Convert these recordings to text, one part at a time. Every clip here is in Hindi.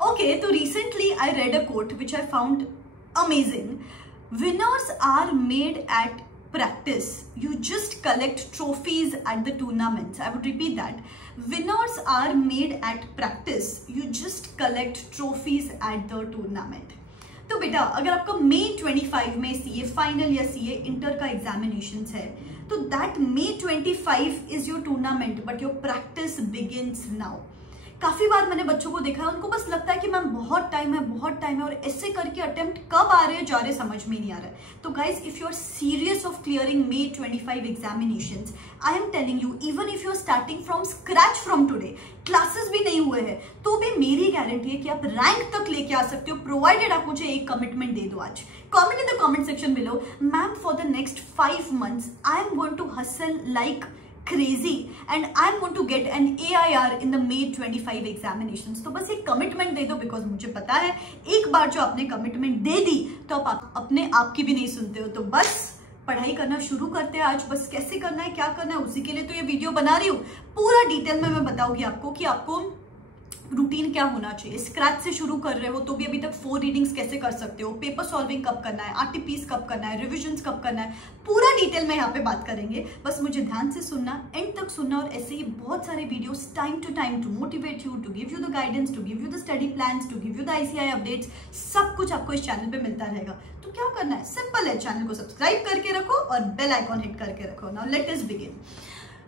Okay, so recently I read a quote which I found amazing. Winners are made at practice. You just collect trophies at the tournaments. I would repeat that. Winners are made at practice. You just collect trophies at the tournament. तो बेटा अगर आपका May 25 में CA फाइनल या CA इंटर का एग्जामिनेशन है तो that May 25 is your tournament but your practice begins now. काफी बार मैंने बच्चों को देखा है, उनको बस लगता है कि मैम बहुत टाइम है और ऐसे करके अटेम्प्ट कब आ रहे हैं जा रहे समझ में नहीं आ रहा है. तो guys if you are serious of clearing May 25 examinations, I am telling you even if you are starting from scratch from today, classes भी नहीं हुए हैं तो भी मेरी गारंटी है कि आप रैंक तक लेके आ सकते हो, प्रोवाइडेड आप मुझे एक कमिटमेंट दे दो. आज comment in the comment section below, ma'am for the next 5 months I am going to hustle like crazy and I'm going to get an AIR in the May 25 examinations. तो बस एक कमिटमेंट दे दो, बिकॉज मुझे पता है एक बार जो आपने कमिटमेंट दे दी तो आप अपने आप की भी नहीं सुनते हो. तो बस पढ़ाई करना शुरू करते हैं आज. बस कैसे करना है, क्या करना है, उसी के लिए तो ये वीडियो बना रही हूँ. पूरा डिटेल में मैं बताऊंगी आपको कि आपको रूटीन क्या होना चाहिए. स्क्रैच से शुरू कर रहे हो तो भी अभी तक 4 रीडिंग्स कैसे कर सकते हो, पेपर सॉल्विंग कब करना है, आरटीपीस कब करना है, रिविजन्स कब करना है, पूरा डिटेल में यहाँ पे बात करेंगे. बस मुझे ध्यान से सुनना, एंड तक सुनना, और ऐसे ही बहुत सारे videos time to motivate you, to give you the guidance, to give you the study plans, to give you the ICI updates. सब कुछ आपको इस चैनल पे मिलता रहेगा. तो क्या करना है, सिंपल है, चैनल को सब्सक्राइब करके रखो और बेल आइकॉन हिट करके रखो. Now let us begin.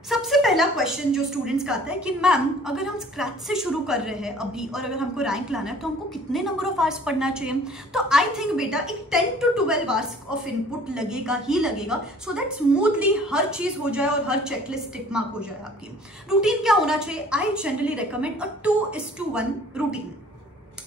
सबसे पहला क्वेश्चन जो स्टूडेंट्स का आता है कि मैम अगर हम स्क्रैच से शुरू कर रहे हैं अभी और अगर हमको रैंक लाना है तो हमको कितने नंबर ऑफ आवर्स पढ़ना चाहिए. तो आई थिंक बेटा एक 10 to 12 आवर्स ऑफ इनपुट लगेगा ही लगेगा, सो दैट स्मूथली हर चीज हो जाए और हर चेकलिस्ट टिक मार्क हो जाए. आपकी रूटीन क्या होना चाहिए, I generally recommend a 2:1 routine.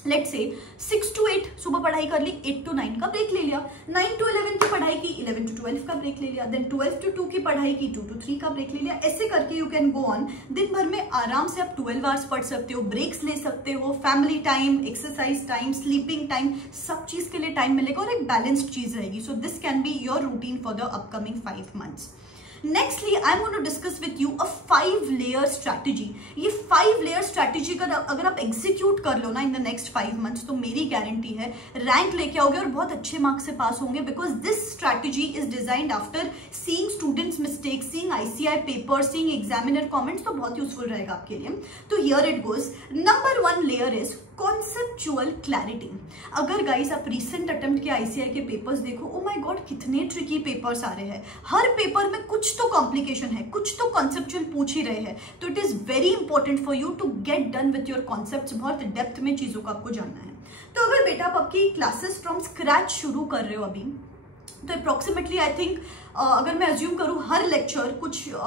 Let's say 6 to 8 सुबह पढ़ाई कर ली, 8 to 9 का ब्रेक ले लिया, 9 to 11 की पढ़ाई की, 11 to 12 का ब्रेक ले लिया, देन 12 to 2 की पढ़ाई की, 2 to 3 का ब्रेक ले लिया. ऐसे करके यू कैन गो ऑन. दिन भर में आराम से आप 12 आवर्स पढ़ सकते हो, ब्रेक्स ले सकते हो, family time, exercise time, sleeping time, सब चीज के लिए टाइम मिलेगा और एक बैलेंस्ड चीज रहेगी. So this can be your routine for the upcoming 5 months. Nextly, I'm going to discuss with you a 5-layer strategy. ये 5-layer strategy का अगर आप execute कर लो ना in the next 5 months, तो मेरी गारंटी है रैंक लेके आओगे और बहुत अच्छे मार्क्स से पास होंगे. because this strategy is designed after seeing students mistakes, seeing ICI papers, seeing examiner comments, तो बहुत यूजफुल रहेगा आपके लिए. तो here it goes. Number 1 layer is conceptual clarity. अगर गाइस आप रिसेंट अटेम्प्ट के ICI के पेपर्स देखो, ओ माय गॉड कितने ट्रिकी पेपर्स आ रहे हैं. हर पेपर में कुछ तो कॉम्प्लिकेशन है, कुछ तो कॉन्सेप्चुअल पूछ ही रहे हैं. तो it is very important for you to get done with your concepts. बहुत डेप्थ में चीजों को आपको जानना है. तो अगर बेटा आप आपकी क्लासेस फ्रॉम स्क्रैच शुरू कर रहे हो अभी, तो अप्रोक्सीमेटली आई थिंक अगर मैं अज्यूम करूँ हर लेक्चर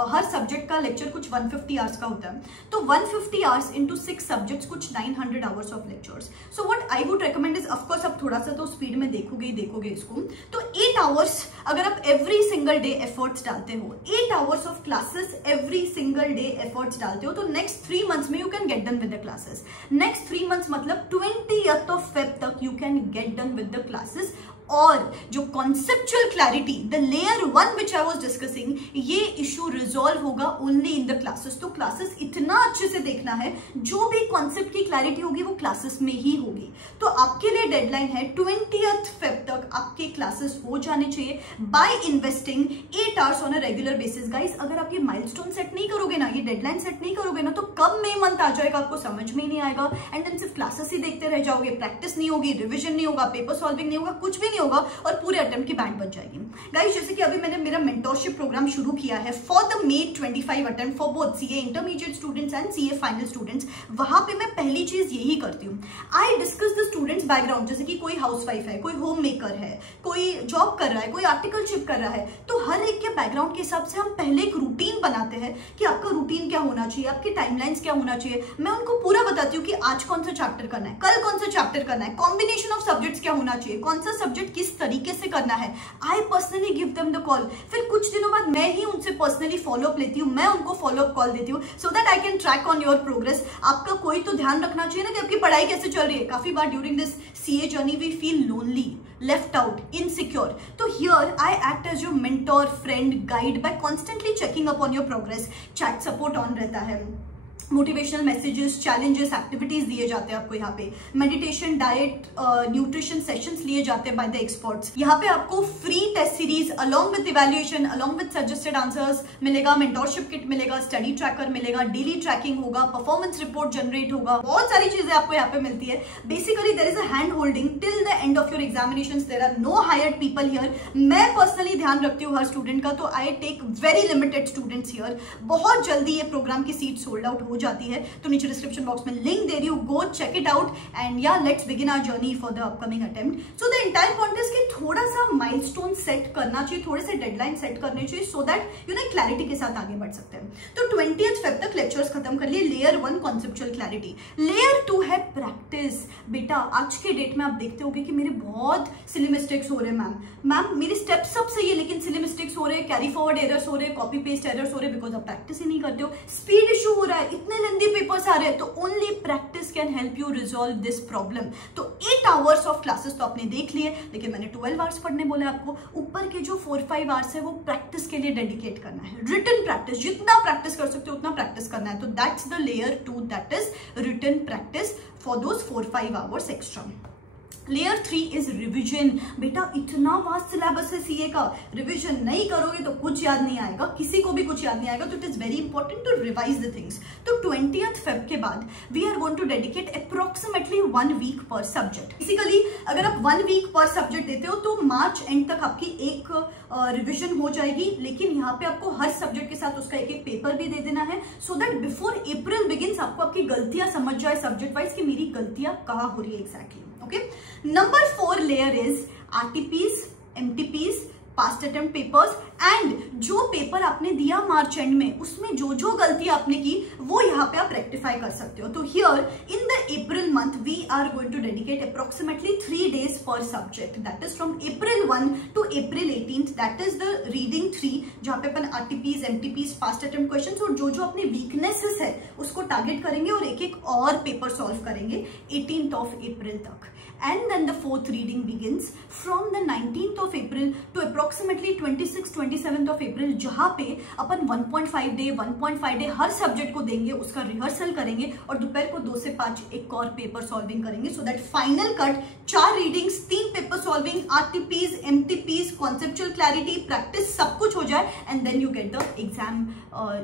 हर सब्जेक्ट का लेक्चर कुछ 150 आवर्स का होता है. तो 150 आवर्स इंटू 6 सब्जेक्ट्स कुछ 900 hours of lectures. So what I would recommend is, of course आप थोड़ा सा तो स्पीड में देखोगे इसको, तो 8 आवर्स अगर आप एवरी सिंगल डे एफर्ट्स डालते हो, 8 hours of classes every single day efforts डालते हो, तो नेक्स्ट 3 months में you can get done with the classes. Next 3 months मतलब 20th of Feb तक you can get done with the classes. और जो conceptual clarity, the layer 1 which I was discussing, ये इशू रिजॉल्व होगा ओनली इन द क्लासेस. तो क्लासेस इतना अच्छे से देखना है, जो भी कॉन्सेप्ट की क्लैरिटी होगी वो क्लासेस में ही होगी. तो आपके लिए डेडलाइन है 20th Feb तक आपके क्लासेस हो जाने चाहिए by investing 8 hours on a regular basis. Guys अगर आप ये माइलस्टोन सेट नहीं करोगे ना, ये डेडलाइन सेट नहीं करोगे ना, तो कब May मंथ आ जाएगा आपको समझ में ही नहीं आएगा. एंड देन सिर्फ क्लासेस ही देखते रह जाओगे, प्रैक्टिस नहीं होगी, रिविजन नहीं होगा, पेपर सॉल्विंग नहीं होगा, कुछ भी नहीं होगा और पूरे अटेम्प्ट की बैंड बच जाएगी. गाइस जैसे कि अभी मैंने मेरा मेंटरशिप प्रोग्राम शुरू किया है for the May 25 attempt for both CA intermediate students and CA final students. वहां पे मैं पहली चीज यही करती हूँ, I discuss the students background. जैसे कि कोई हाउसवाइफ है, कोई होम मेकर है, कोई जॉब कर रहा है, कोई आर्टिकलशिप कर रहा है, तो हर एक के बैकग्राउंड के हिसाब से हम पहले एक रूटीन बनाते हैं कि आपका रूटीन क्या होना चाहिए, आपकी टाइमलाइंस क्या होना चाहिए. मैं उनको पूरा बताती हूँ कि आज कौन सा चैप्टर करना है, कल कौन सा चैप्टर करना है, कॉम्बिनेशन ऑफ सब्जेक्ट्स क्या होना चाहिए, कौन सा सब्जेक्ट किस तरीके से करना है. I personally give them the call. फिर कुछ दिनों बाद मैं ही उनसे पर्सनली फॉलोअप लेती हूँ, मैं उनको फॉलोअप कॉल देती हूँ, so that I can track on your progress. आपका कोई तो ध्यान रखना चाहिए ना कि आपकी पढ़ाई कैसे चल रही है. काफी बार during this CA journey we feel lonely, left out, insecure. So here I act as your mentor, friend, guide by constantly checking up on your progress. Chat support on रहता है, मोटिवेशनल मैसेजेस, चैलेंजेस, एक्टिविटीज दिए जाते हैं आपको यहाँ पे, मेडिटेशन, डाइट, न्यूट्रिशन सेशंस लिए जाते हैं बाय द एक्सपर्ट्स। यहाँ पे आपको free test series along with evaluation, along with suggested answers मिलेगा, मेंटोरशिप किट मिलेगा, स्टडी ट्रैकर मिलेगा, डेली ट्रैकिंग होगा, परफॉर्मेंस रिपोर्ट जनरेट होगा, बहुत सारी चीजें आपको यहाँ पे मिलती है। Basically there is a hand holding till the end of your examinations, there are no hired people here. मैं पर्सनली ध्यान रखती हूँ हर स्टूडेंट का, तो I take very limited students here. बहुत जल्दी ये प्रोग्राम की सीट सोल्ड आउट हो जाती है, तो नीचे डिस्क्रिप्शन बॉक्स में लिंक दे रही हूँ, go check it out and या let's begin our journey for the upcoming attempt. So the entire point is कि थोड़ा सा माइलस्टोन सेट करना चाहिए, थोड़े से डेडलाइन सेट करने चाहिए, so that you know clarity के साथ आगे बढ़ सकते हैं। तो 20th Feb तक लेक्चर्स खत्म कर लिए। लेयर 1 कॉन्सेप्चुअल क्लैरिटी, लेयर 2 है प्रैक्टिस। बेटा आज के डेट में आप देखते होगे कि मेरे बहुत सिली मिस्टेक्स हो रहे हैं मैम मेरी स्टेप सब सही है लेकिन सिली मिस्टेक्स हो रहे हैं, कैरी फॉरवर्ड एरर्स हो रहे हैं, कॉपी पेस्ट एरर्स हो रहे हैं, बिकॉज आप प्रैक्टिस ही नहीं करते हो। स्पीड इशू हो रहा है, इतने लेंदी पेपर्स आ रहे हैं, तो only practice can help you resolve this problem. तो 8 आवर्स ऑफ क्लासेस तो आपने देख लिए, लेकिन मैंने 12 आवर्स पढ़ने बोले आपको। ऊपर के जो 4-5 आवर्स है वो प्रैक्टिस के लिए डेडिकेट करना है, रिटन प्रैक्टिस, जितना प्रैक्टिस कर सकते हो उतना प्रैक्टिस करना है। तो that's the layer 2, that is written practice for those 4-5 hours extra. Layer 3 is revision. बेटा इतना वास्ट सिलेबस है सीए का, रिविजन नहीं करोगे तो कुछ याद नहीं आएगा, किसी को भी कुछ याद नहीं आएगा, तो it is very important to revise the things. तो 20th Feb के बाद we are going to dedicate approximately 1 week पर सब्जेक्ट। बेसिकली अगर आप 1 वीक पर सब्जेक्ट देते हो तो मार्च एंड तक आपकी एक रिविजन हो जाएगी, लेकिन यहाँ पे आपको हर सब्जेक्ट के साथ उसका एक पेपर भी दे देना है, so that before April begins आपको आपकी गलतियां समझ जाए सब्जेक्ट वाइज कि मेरी गलतियां कहाँ हो रही है exactly. Okay. Number 4 layer is RTPs, MTPs, past attempt papers, and जो पेपर आपने दिया मार्च एंड में उसमें जो जो गलती आपने की वो यहाँ पे आप रेक्टिफाई कर सकते हो। तो here in the April month we are going to dedicate approximately 3 days पर subject, that is from April 1 to April 18th, that is the reading 3, जहाँ पे अपन RTPs, MTPs, past attempt questions और जो जो अपने वीकनेसेस है उसको टारगेट करेंगे और एक एक और पेपर सॉल्व करेंगे 18th of April तक। And then the 4th reading begins from the 19th of April to approximately 26-27th of April, जहाँ पे अपन 1.5 डे हर सब्जेक्ट को देंगे, उसका रिहर्सल करेंगे और दोपहर को 2 से 5 एक और पेपर सॉल्विंग करेंगे, so that final cut 4 readings, 3 paper solving, RTPs, MTPs, conceptual clarity, practice सब कुछ हो जाए, and then you get the exam,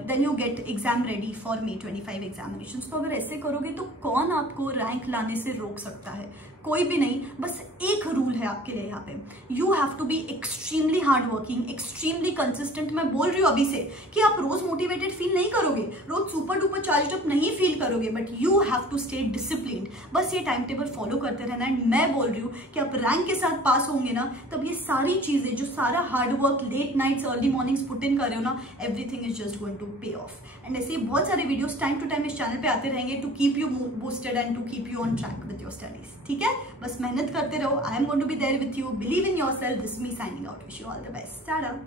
then you get exam ready for May 25 examination. तो अगर ऐसे करोगे तो कौन आपको रैंक लाने से रोक सकता है? कोई भी नहीं। बस एक रूल है आपके लिए यहाँ पे, you have to be extremely hard working, extremely consistent. मैं बोल रही हूँ अभी से कि आप रोज मोटिवेटेड फील नहीं करोगे, रोज सुपर डुपर चार्ज अप नहीं फील करोगे, but you have to stay disciplined. बस ये टाइम टेबल फॉलो करते रहना। एंड मैं बोल रही हूँ कि आप रैंक के साथ पास होंगे ना, तब ये सारी चीजें जो सारा hard work, late nights, early mornings put in कर रहे हो ना, everything is just going to pay off. And ऐसे बहुत सारे वीडियोस टाइम टू टाइम इस चैनल पे आते रहेंगे to keep you boosted and to keep you on track with your studies. ठीक है, बस मेहनत करते रहो। I am going to be there with you, believe in yourself. This me signing out, wish you all the best. Tata.